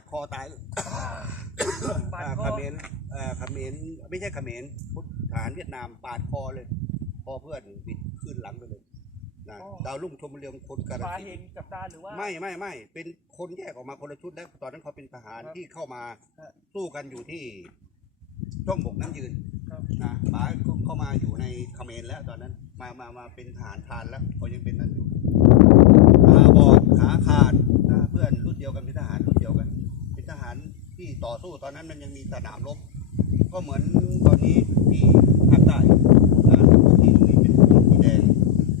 ดคอตายปาดอ่าคเขอมรเอ่อเขมรไม่ใช่เขมรพุทธฐานเวียดนามปาดคอเลยพอเพื่อนบิดขึ้นหลังไปเลยนะดาวรุ่งชมเรืองคนกาฬฟ้าสินเห็นธุ์กับตาหรือว่า ไม่ไม่ไม่เป็นคนแยกออกมาคนละชุดแล้วตอนนั้นเขาเป็นทหารครับที่เข้ามาครับสู้กันอยู่ที่ช่องบกน้ำยืนครับ นะป๋าเข้ามาอยู่ในเขมรแล้วตอนนั้นมามามาเป็นทหารพรานแล้วเขายังเป็นนั่นอยู่ตาบอดขาขาด ต่อสู้ตอนนั้นมันยังมีสนามรบก็เหมือนตอนนี้ที่ภาคใต้นะที่ตรงนี้เป็นพื้นที่แดง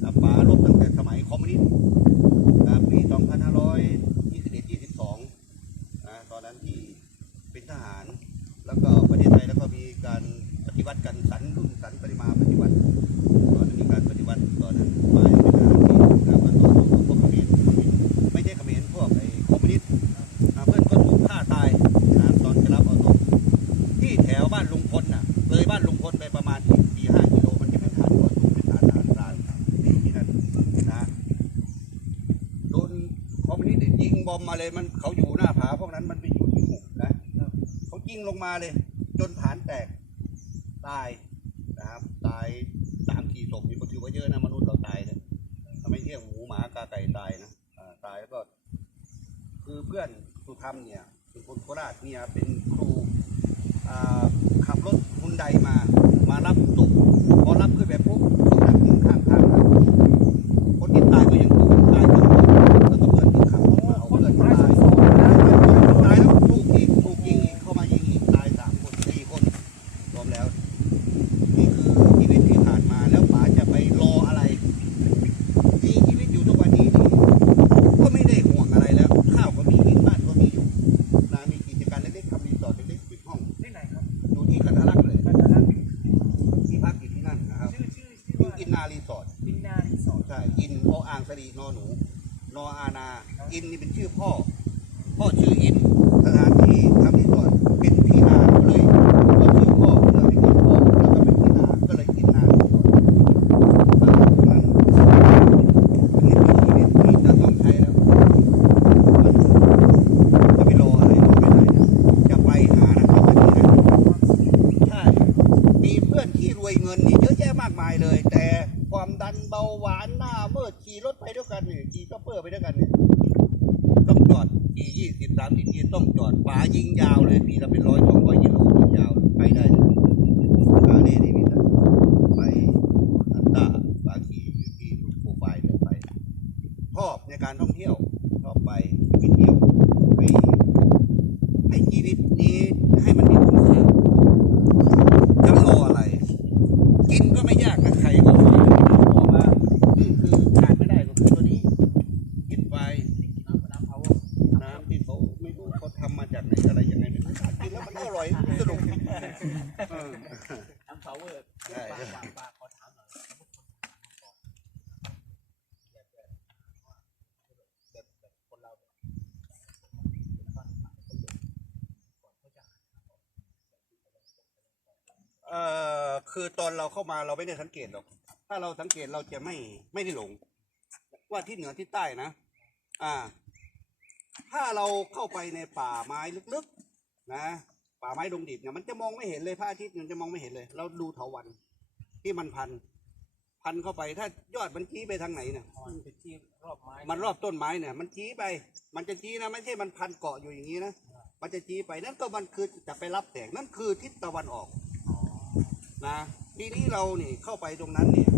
นป๋ารบตั้งแต่สมัยคอมมิวนิสต์นะปี 2521 22นะตอนนั้นที่เป็นทหาร แล้วก็ประเทศไทยแล้วก็มีการปฏิวัติกันสันรุ่นสันปริมาปฏิวัติ ตอนนั้นมีการปฏิวัติตอนนั้นทหารที่แล้วก็ต่อสู้กับพวกเขมรไม่ใช่เขมรพวกไอ้คอมมิวนิสต์นะเพื่อนก็ถูกฆ่าตายนะตอนจะรับเอาตัวที่แถวบ้านลุงพลน่ะเลยบ้านลุงพลไปประมาณสี่ห้ากิโลมันจะเป็นฐานต่อสู้เป็นฐานทหารพรานที่นั่นนะโดนคอมมิวนิสต์ยิงบอ มมาเลยมันเขาอยู่หน้าผาพวกนั้นมันไปอยู่ที่หมู่นะเขายิงลงมาเลย จนฐานแตก ตายนะครับ ตายสามสี่ศพนี่ก็ถือว่าเยอะนะมนุษย์เราตายเนี่ยไม่เที่ยงหมูหมากาไก่ตายนะอ่าตายแล้วก็ คือเพื่อนสุธรรมเนี่ยเป็นคนโคราชเนี่ยเป็นครูอ่าขับรถฮุนไดมา มารับศพพอรับขึ้นไปปุ๊บคนนั่งกินข้างทางคนที่ตายก็ยังถูกตายจนหมดแล้วก็เพื่อนที่ขับรถมาเอาเพื่อนตาย ตายแล้วถูกอีกถูกยิงอีกเข้ามายิงอีกตายสามคนสี่คนรวมแล้ว นี่คือชีวิตที่ผ่านมาแล้วป๋าจะไปรออะไรมีชีวิตอยู่ทุกวันนี้นี่ก็ไม่ได้ห่วงอะไรแล้ว ข้าวก็มีกินบ้านก็มีอยู่นะมีกิจการเล็กๆทำรีสอร์ทเล็กๆปิด ห้องที่ไหนครับอยู่ที่กันทะลักเลยกันนะที่พักอยู่ที่นั่นนะครับชื่อชื่อชื่ออยู่ว่าอินนารีสอร์ทอินนารีสอร์ทใช่อินโออ่างสรีนอหนู นออานา อินนี่เป็นชื่อพ่อ พ่อชื่ออินสถานที่ทำรีสอร์ทเป็นที่นาก็เลยเราชื่อพ่อเราเป็นชื่อพ่อแล้วก็เป็นที่นา ก็เลยอินนารีสอร์ทอ่ามันอันนี้เป็นชีวิตที่จะต้องใช้แล้วมันจะไปรออะไรรอไม่ได้นะจะไปหานะครับอันนี้นะใช่ มีเพื่อนที่รวยเงินนี่เยอะแยะมากมายเลย แต่ความดันเบาหวานหน้าเมื่อ ขี่รถไปด้วยกันเนี่ยขี่ก็เปอร์ไปด้วยกันเนี่ยต้องจอดขี่ยี่สิบสามสิบทีต้องจอดฝายิงยาวเลยปีละเป็นร้อยสองร้อยกิโลยิงยาวไปได้เลยอาเล่นี่มีแต่ไปอันต้าปาขี่อยู่ที่ลูกโปรไฟล์เลยไปชอบในการท่องเที่ยวชอบไปไปเที่ยวไปให้ชีวิตนี้ให้มันมีคุณค่า จะรออะไร กินก็ไม่ยากนะใครก็มาออกมานี่คือขาดไม่ได้ก็คือตัวนี้ กินไปน้ำน้ำเขาน้ำที่เขาไม่รู้เขาทำมาจากไหนอะไรยังไงไม่รู้กินแล้วมันก็อร่อย สนุกเออน้ำพาเวอร์ใช่ปากปากขอถามหน่อยสมมติคนถามมาก่อนแบบแบบว่าแบบแบบคนเราเอ่อคือตอนเราเข้ามาเราไม่ได้สังเกตหรอก ถ้าเราสังเกตเราจะไม่ไม่ได้หลง ว่าที่เหนือที่ใต้นะ อ่า ถ้าเราเข้าไปในป่าไม้ลึกๆ นะ ป่าไม้ดงดิบเนี่ยมันจะมองไม่เห็นเลยพระอาทิตย์มันจะมองไม่เห็นเลย เราดูเถาวันที่มันพัน พันเข้าไปถ้ายอดมันชี้ไปทางไหนเนี่ยอ๋อมันเป็นที่รอบไม้มันรอบต้นไม้เนี่ย มันชี้ไป มันจะชี้นะไม่ใช่มันพันเกาะอยู่อย่างนี้นะมันจะชี้ไปนั่นก็มันคือจะไปรับแสงนั่นคือทิศตะวันออกอ๋อนะทีนี้เรานี่เข้าไปตรงนั้นเนี่ย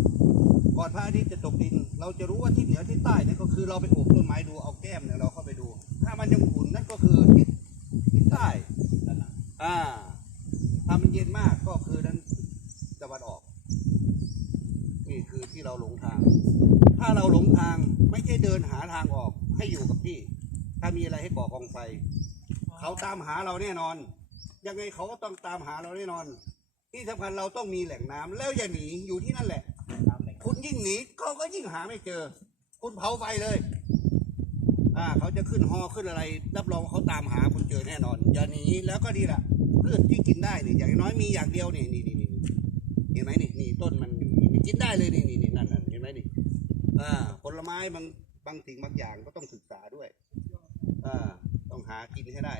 ก่อนพระอาทิตย์จะตกดิน เราจะรู้ว่าทิศเหนือทิศใต้เนี่ยก็คือเราไปโอบต้นไม้ดูเอาแก้มเนี่ยเราเข้าไปดู ถ้ามันยังอุ่นนั่นก็คือทิศทิศใต้ นั่นแหละ อ่า ถ้ามันเย็นมากก็คือนั้นตะวันออก นี่คือที่เราหลงทาง ถ้าเราหลงทางไม่ใช่เดินหาทางออกให้อยู่กับที่ ถ้ามีอะไรให้ก่อกองไฟ เขาตามหาเราแน่นอน ยังไงเขาก็ต้องตามหาเราแน่นอน ที่สำคัญเราต้องมีแหล่งน้ำแล้วอย่าหนีอยู่ที่นั่นแหละตามแหล่งคุณยิ่งหนีเขาก็ยิ่งหาไม่เจอ คุณเผาไฟเลยอ่าเขาจะขึ้นฮอขึ้นอะไร รับรองว่าเขาตามหาคุณเจอแน่นอน อย่าหนีแล้วก็ดีละ พืชที่กินได้เนี่ยอย่างน้อยมีอย่างเดียวนี่นี่นี่นี่เห็นไหมนี่นี่ต้นมันกินได้เลยนี่นี่นี่นั่นนั่นเห็นไหมนี่อ่าผลไม้บางบางสิ่งบางอย่างก็ต้องศึกษาด้วยอ่าต้องหากินให้ได้